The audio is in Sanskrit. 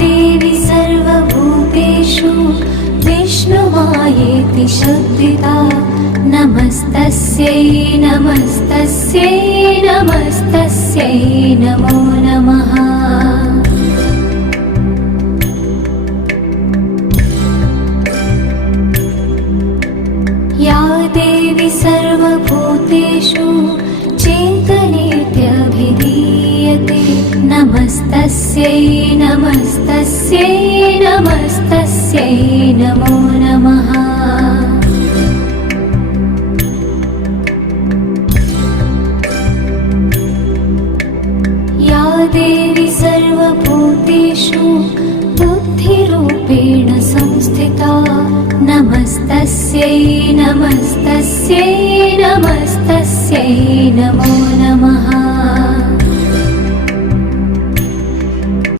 देवी सर्वभूतेषु विष्णुमायेति शब्दिता नमस्तस्यै नमस्तस्यै नमस्तस्यै नमो नमः। या देवी सर्वभूतेषु चेतनेत्यभिधीयते नमस्तस्यै नमस्तस्यै नमस्तस्यै नमो नमः। या देवी सर्वभूतेषु बुद्धिरूपेण संस्थिता नमस्तस्यै नमस्तस्यै नमस्तस्यै नमो नमः।